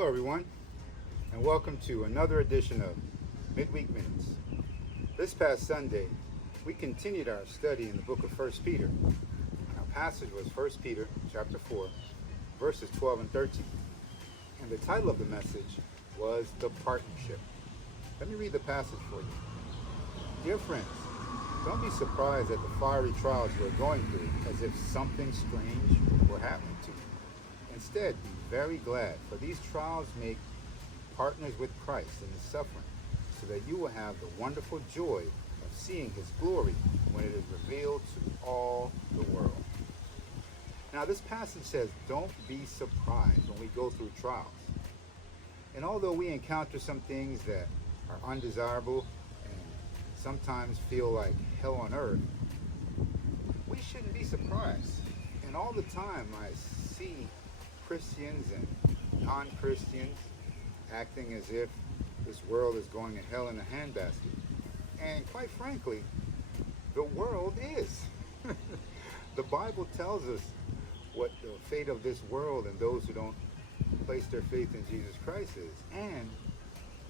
Hello everyone, and welcome to another edition of Midweek Minutes. This past Sunday, we continued our study in the book of 1 Peter. Our passage was 1 Peter chapter 4, verses 12 and 13. And the title of the message was The Partnership. Let me read the passage for you. Dear friends, don't be surprised at the fiery trials you are going through as if something strange were happening to you. Instead, be very glad, for these trials make partners with Christ in his suffering, so that you will have the wonderful joy of seeing his glory when it is revealed to all the world. Now, this passage says, don't be surprised when we go through trials. And although we encounter some things that are undesirable and sometimes feel like hell on earth, we shouldn't be surprised. And all the time I see Christians and non-Christians acting as if this world is going to hell in a handbasket. And quite frankly, the world is. The Bible tells us what the fate of this world and those who don't place their faith in Jesus Christ is. And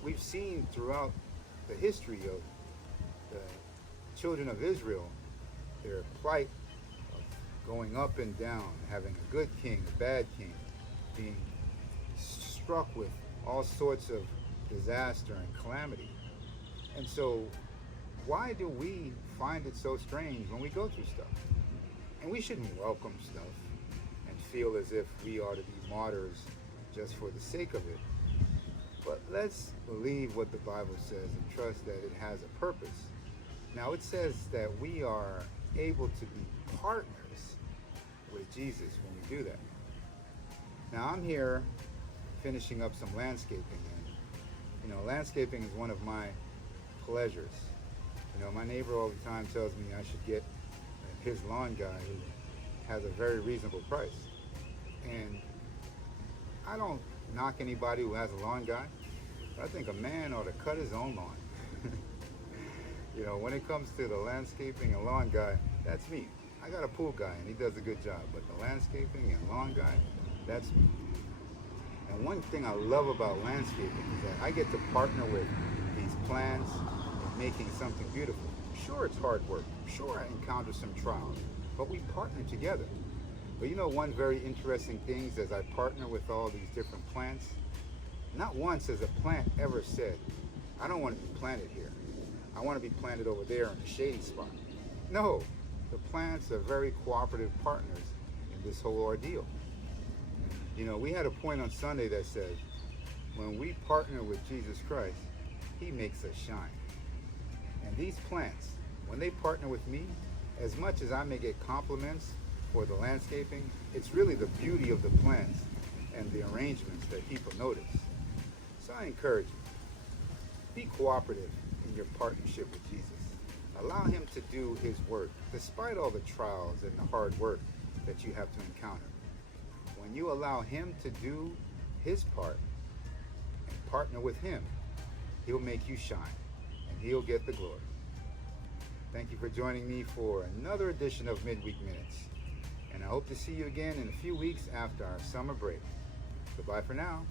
we've seen throughout the history of the children of Israel, their plight of going up and down, having a good king, a bad king, being struck with all sorts of disaster and calamity. And so why do we find it so strange when we go through stuff? And we shouldn't welcome stuff and feel as if we are to be martyrs just for the sake of it. But let's believe what the Bible says and trust that it has a purpose. Now it says that we are able to be partners with Jesus when we do that. Now I'm here finishing up some landscaping, and landscaping is one of my pleasures. My neighbor all the time tells me I should get his lawn guy who has a very reasonable price. And I don't knock anybody who has a lawn guy, but I think a man ought to cut his own lawn. When it comes to the landscaping and lawn guy, that's me. I got a pool guy and he does a good job, but the landscaping and lawn guy, that's me. And one thing I love about landscaping is that I get to partner with these plants in making something beautiful. Sure, it's hard work. Sure, I encounter some trials, but we partner together. But one very interesting thing is as I partner with all these different plants, not once has a plant ever said, I don't want to be planted here. I want to be planted over there in a shady spot. No, the plants are very cooperative partners in this whole ordeal. We had a point on Sunday that said, when we partner with Jesus Christ, he makes us shine. And these plants, when they partner with me, as much as I may get compliments for the landscaping, it's really the beauty of the plants and the arrangements that people notice. So I encourage you, be cooperative in your partnership with Jesus. Allow him to do his work, despite all the trials and the hard work that you have to encounter. When you allow him to do his part and partner with him, he'll make you shine and he'll get the glory. Thank you for joining me for another edition of Midweek Minutes. And I hope to see you again in a few weeks after our summer break. Goodbye for now.